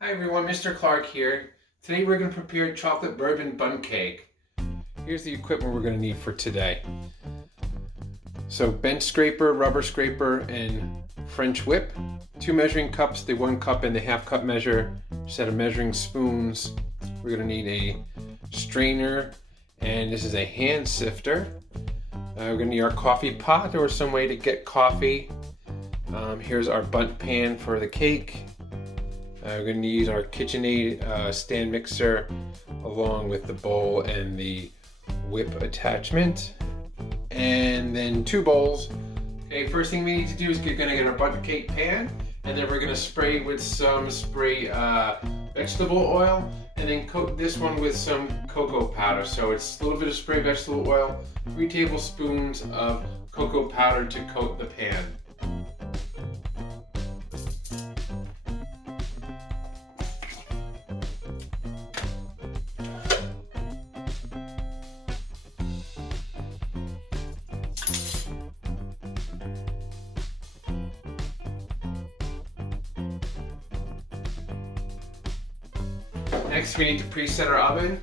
Hi everyone, Mr. Clark here. Today we're going to prepare chocolate bourbon bundt cake. Here's the equipment we're going to need for today. So bench scraper, rubber scraper, and French whip. 2 measuring cups, the 1 cup and the half cup measure, set of measuring spoons. We're going to need a strainer, and this is a hand sifter. We're going to need our coffee pot or some way to get coffee. Here's our bundt pan for the cake. We're going to use our KitchenAid stand mixer along with the bowl and the whip attachment. And then 2 bowls. Okay, first thing we need to do is we're going to get our bundt cake pan, and then we're going to spray with some vegetable oil, and then coat this one with some cocoa powder. So it's a little bit of spray vegetable oil, 3 tablespoons of cocoa powder to coat the pan. Next, we need to preset our oven,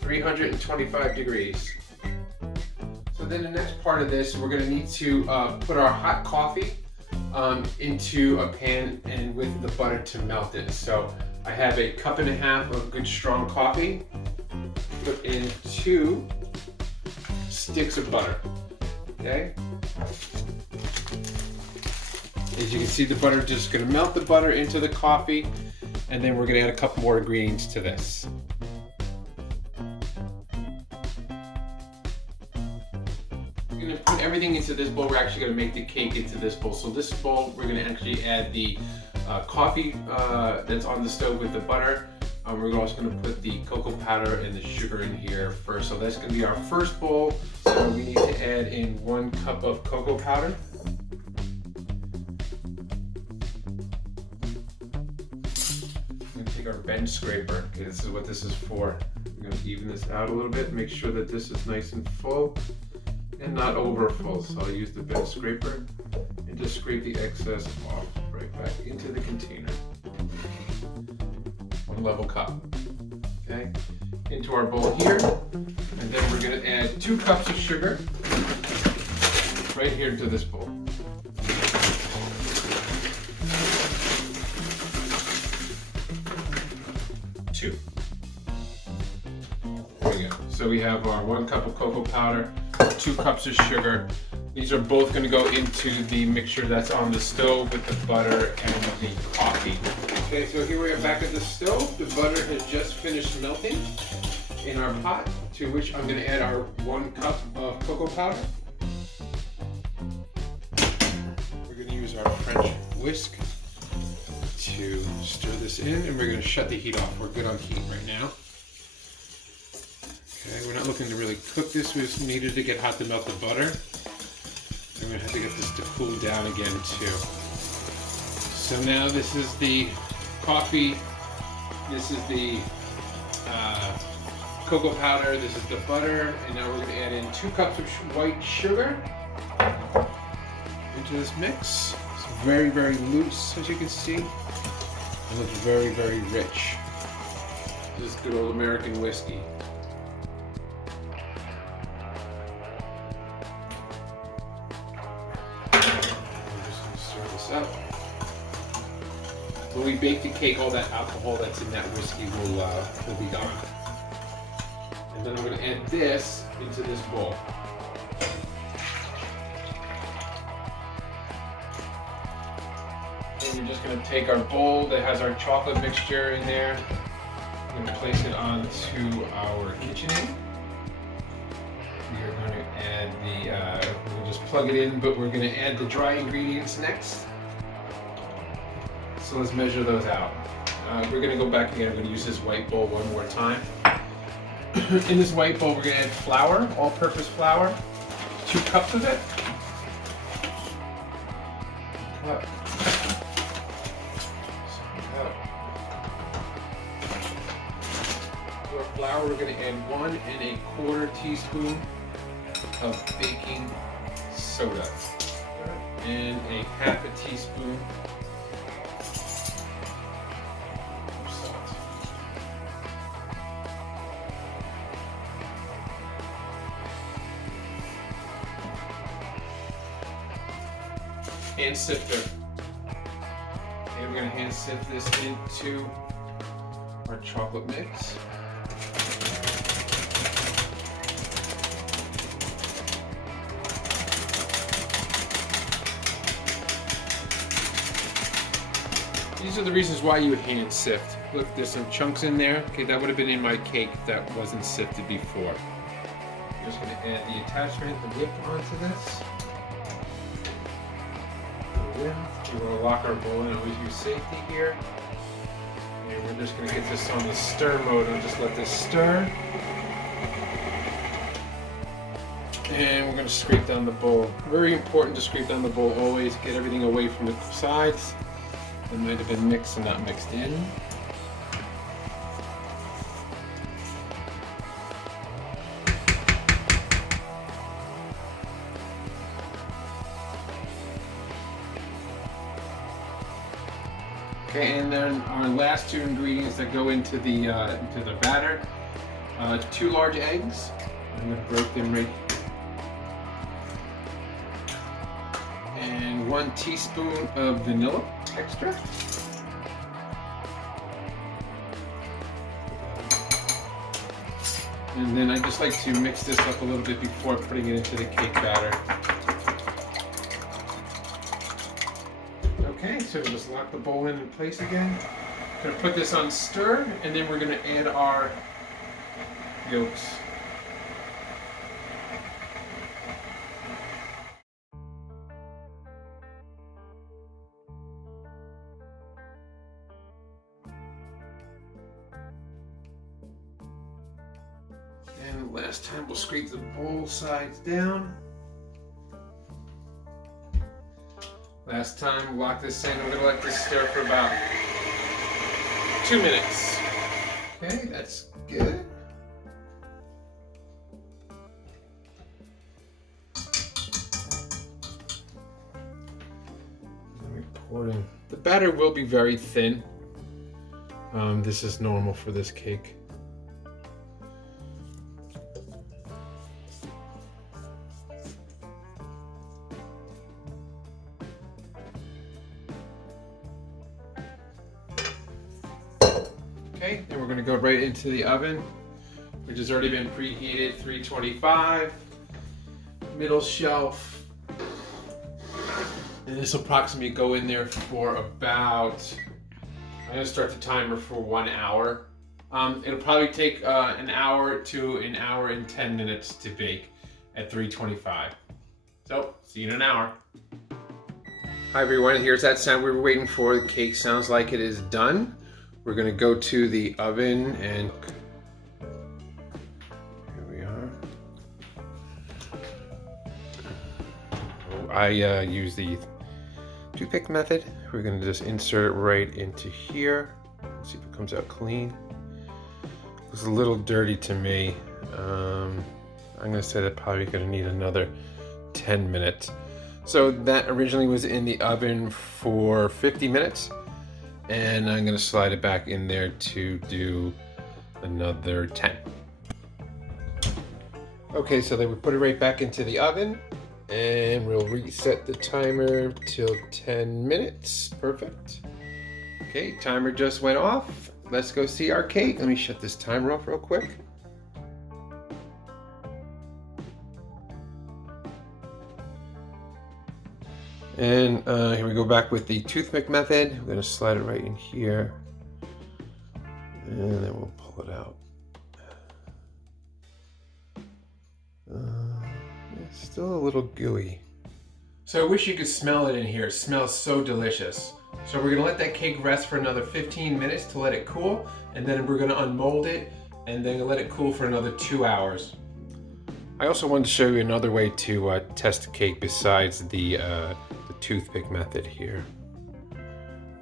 325 degrees. So then the next part of this, we're going to need to put our hot coffee into a pan and with the butter to melt it. So I have a 1.5 cups of good strong coffee. Put in 2 sticks of butter. Okay. As you can see, the butter just going to melt the butter into the coffee. And then we're going to add a couple more ingredients to this. We're going to put everything into this bowl. We're actually going to make the cake into this bowl. So this bowl, we're going to actually add the coffee that's on the stove with the butter. We're also going to put the cocoa powder and the sugar in here first. So that's going to be our first bowl. So we need to add in 1 cup of cocoa powder. Our bench scraper. Okay, this is what this is for. We're going to even this out a little bit, make sure that this is nice and full and not over full. So I'll use the bench scraper and just scrape the excess off right back into the container. 1 level cup. Okay, into our bowl here, and then we're going to add 2 cups of sugar right here into this bowl. There we go. So we have our 1 cup of cocoa powder, 2 cups of sugar. These are both going to go into the mixture that's on the stove with the butter and the coffee. Okay, so here we are back at the stove. The butter has just finished melting in our pot, to which I'm going to add our 1 cup of cocoa powder. We're going to use our French whisk to stir this in, and we're going to shut the heat off. We're good on heat right now. Okay, we're not looking to really cook this. We just needed to get hot to melt the butter. And we're going to have to get this to cool down again too. So now this is the coffee, this is the cocoa powder, this is the butter, and now we're going to add in 2 cups of white sugar into this mix. It's very, very loose, as you can see. It looks very, very rich. This is good old American whiskey. I'm just going to stir this up. When we bake the cake, all that alcohol that's in that whiskey will be gone. And then I'm going to add this into this bowl. And we're just going to take our bowl that has our chocolate mixture in there. We're going to place it onto our KitchenAid. We're going to add we'll just plug it in, but we're going to add the dry ingredients next. So let's measure those out. We're going to go back again. I'm going to use this white bowl one more time. In this white bowl, we're going to add flour, all-purpose flour, 2 cups of it. Cup. To our flour, we're going to add 1¼ teaspoon of baking soda and a 1/2 teaspoon hand sifter. And we're gonna hand sift this into our chocolate mix. These are the reasons why you hand sift. Look, there's some chunks in there. Okay, that would have been in my cake if that wasn't sifted before. I'm just gonna add the attachment, the whip onto this. We want to lock our bowl in, always use safety here. And we're just gonna get this on the stir mode and just let this stir. And we're gonna scrape down the bowl. Very important to scrape down the bowl always. Get everything away from the sides. It might have been mixed and not mixed in. Okay, and then our last two ingredients that go into the batter, 2 large eggs. I'm going to break them right, and 1 teaspoon of vanilla extract. And then I just like to mix this up a little bit before putting it into the cake batter. Okay, so we'll just lock the bowl in place again. Gonna put this on stir, and then we're gonna add our yolks. And last time we'll scrape the bowl sides down. Last time, lock this in. We're going to let this stir for about 2 minutes. Okay, that's good. Reporting. The batter will be very thin. This is normal for this cake. Okay, then we're going to go right into the oven, which has already been preheated, 325, middle shelf. And this will approximately go in there for about, I'm going to start the timer for 1 hour. It'll probably take an hour to an hour and 10 minutes to bake at 325. So, see you in an hour. Hi everyone, here's that sound we were waiting for. The cake sounds like it is done. We're going to go to the oven, and here we are. I use the toothpick method. We're going to just insert it right into here. Let's see if it comes out clean. Looks a little dirty to me. I'm going to say that probably going to need another 10 minutes. So that originally was in the oven for 50 minutes. And I'm going to slide it back in there to do another 10. Okay, so then we put it right back into the oven, and we'll reset the timer till 10 minutes. Perfect. Okay, timer just went off. Let's go see our cake. Let me shut this timer off real quick. And here we go back with the toothpick method. We're going to slide it right in here, and then we'll pull it out. It's still a little gooey. So I wish you could smell it in here. It smells so delicious. So we're going to let that cake rest for another 15 minutes to let it cool, and then we're going to unmold it, and then let it cool for another 2 hours. I also wanted to show you another way to test a cake besides the toothpick method here.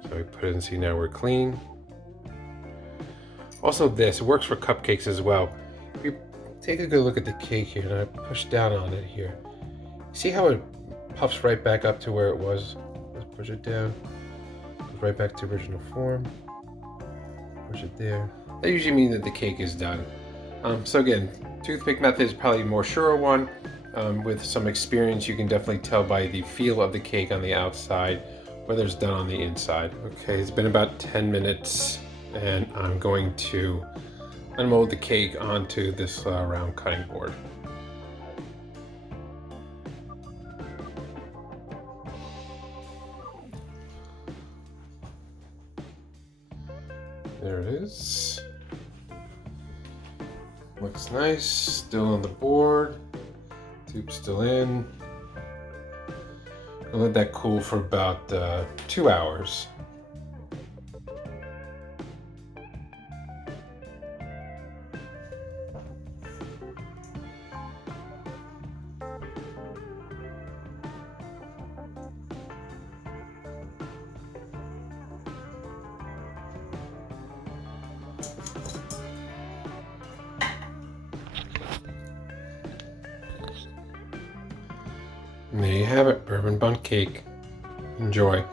So I put it in, see, now we're clean. Also this works for cupcakes as well. If you take a good look at the cake here, and I push down on it here, see how it puffs right back up to where it was? Let's push it down, goes right back to original form, push it there. That usually means that the cake is done. So again, toothpick method is probably a more surer one, with some experience, you can definitely tell by the feel of the cake on the outside whether it's done on the inside. Okay, it's been about 10 minutes and I'm going to unmold the cake onto this round cutting board. There it is. Looks nice, still on the board. Tube's still in. I'll let that cool for about 2 hours. And there you have it, bourbon bundt cake. Enjoy.